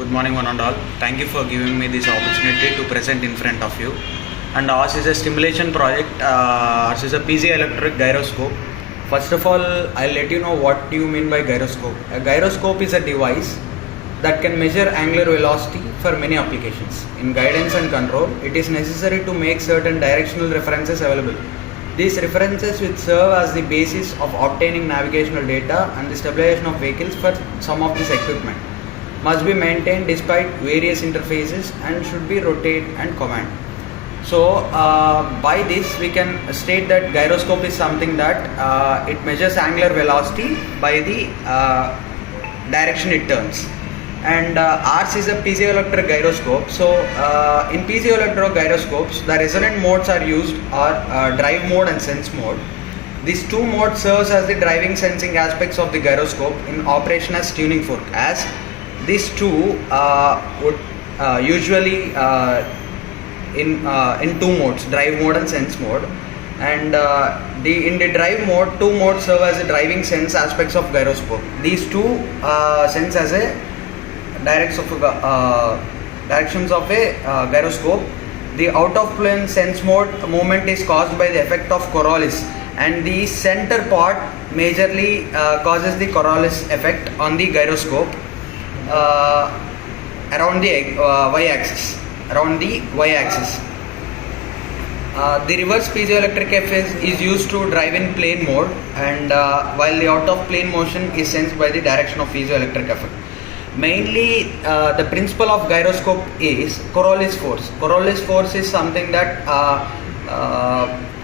Good morning, one and all. Thank you for giving me this opportunity to present in front of you. And ours is a stimulation project. Ours is a piezoelectric gyroscope. First of all, I'll let you know what do you mean by gyroscope. A gyroscope is a device that can measure angular velocity for many applications. In guidance and control, it is necessary to make certain directional references available. These references will serve as the basis of obtaining navigational data and the stabilization of vehicles for some of this equipment. Must be maintained despite various interfaces and should be rotate and command. So by this we can state that gyroscope is something that it measures angular velocity by the direction it turns. And ours is a piezoelectric gyroscope. So in piezoelectric gyroscopes, the resonant modes are used are drive mode and sense mode. These two modes serves as the driving sensing aspects of the gyroscope in operation as tuning fork, as these two would usually in two modes, drive mode and sense mode. And in the drive mode, two modes serve as the driving sense aspects of gyroscope. These two sense as a directions of a gyroscope. The out of plane sense mode movement is caused by the effect of Coriolis, and the center part majorly causes the Coriolis effect on the gyroscope around the y-axis. The reverse piezoelectric effect is used to drive in plane mode, and while the out of plane motion is sensed by the direction of piezoelectric effect. Mainly the principle of gyroscope is Coriolis force. Coriolis force is something that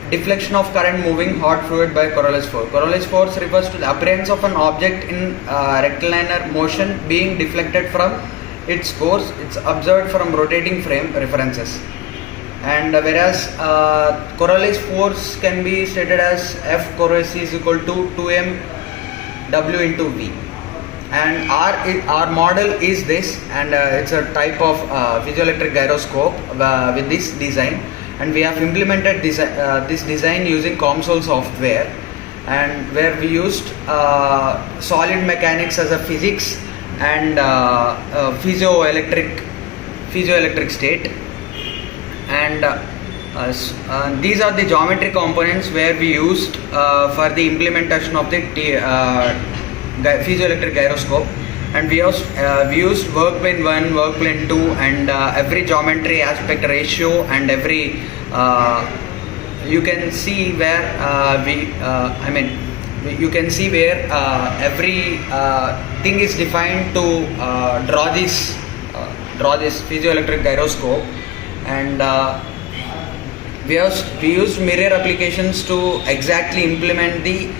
deflection of current moving hot fluid by Coriolis force. Coriolis force refers to the appearance of an object in rectilinear motion being deflected from its course. It's observed from rotating frame references. And whereas Coriolis force can be stated as F Coriolis is equal to 2m W into V. And our model is this, and it's a type of piezoelectric gyroscope with this design, and we have implemented this design using comsole software, and where we used solid mechanics as a physics and piezoelectric state. And these are the geometry components where we used for the implementation of the piezoelectric gyroscope. And we used work plane 1, work plane 2, and every geometry aspect ratio, and every you can see where you can see where every thing is defined to draw this piezoelectric gyroscope. And we used mirror applications to exactly implement the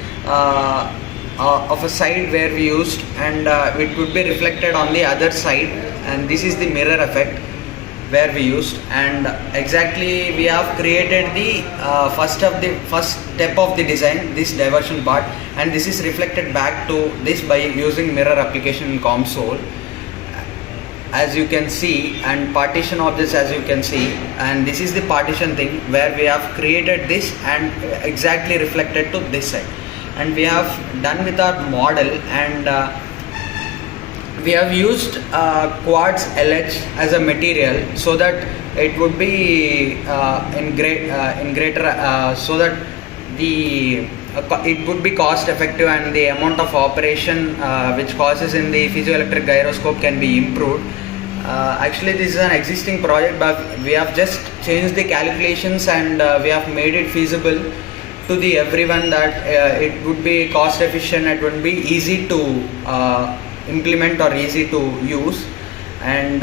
of a side where we used, and it would be reflected on the other side, and this is the mirror effect where we used. And exactly we have created the first step of the design, this diversion part, and this is reflected back to this by using mirror application in comsole, as you can see, and partition of this as you can see. And this is the partition thing where we have created this and exactly reflected to this side. And we have done with our model, and we have used quartz LH as a material, so that it would be so that it would be cost effective, and the amount of operation which causes in the piezoelectric gyroscope can be improved. Actually, this is an existing project, but we have just changed the calculations, and we have made it feasible to the everyone, that it would be cost efficient, it would be easy to implement or easy to use. And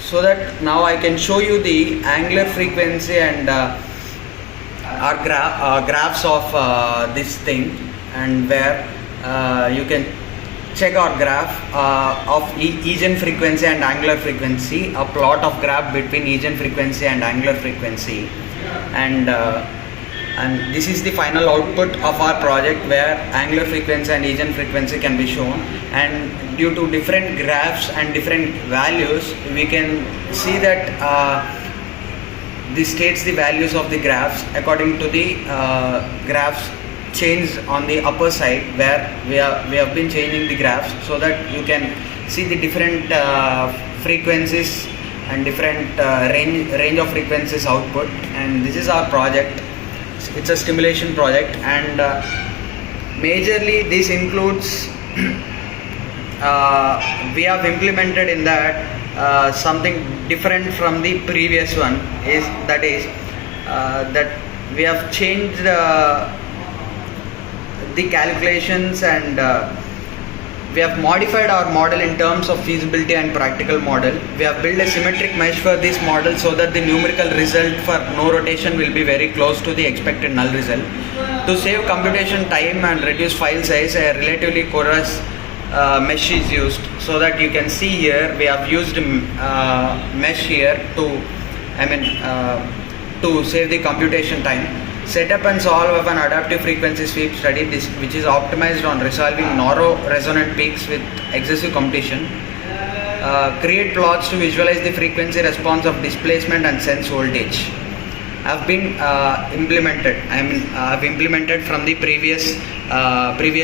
so that now I can show you the angular frequency and our graphs of this thing, and where you can check our graph of eigen frequency and angular frequency, a plot of graph between eigen frequency and angular frequency. And this is the final output of our project, where angular frequency and eigen frequency can be shown. And due to different graphs and different values, we can see that this states the values of the graphs according to the graphs changed on the upper side where we have been changing the graphs so that you can see the different frequencies and different range of frequencies output. And this is our project. It's a stimulation project, and majorly this includes we have implemented in that something different from the previous one is that we have changed the calculations, and we have modified our model in terms of feasibility and practical model. We have built a symmetric mesh for this model so that the numerical result for no rotation will be very close to the expected null result. To save computation time and reduce file size, a relatively coarse mesh is used. So that you can see here, we have used mesh here to save the computation time. Set up and solve of an adaptive frequency sweep study, which is optimized on resolving narrow resonant peaks with excessive computation. Create plots to visualize the frequency response of displacement and sense voltage. Have been implemented. I've implemented from the previous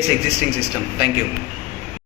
existing system. Thank you.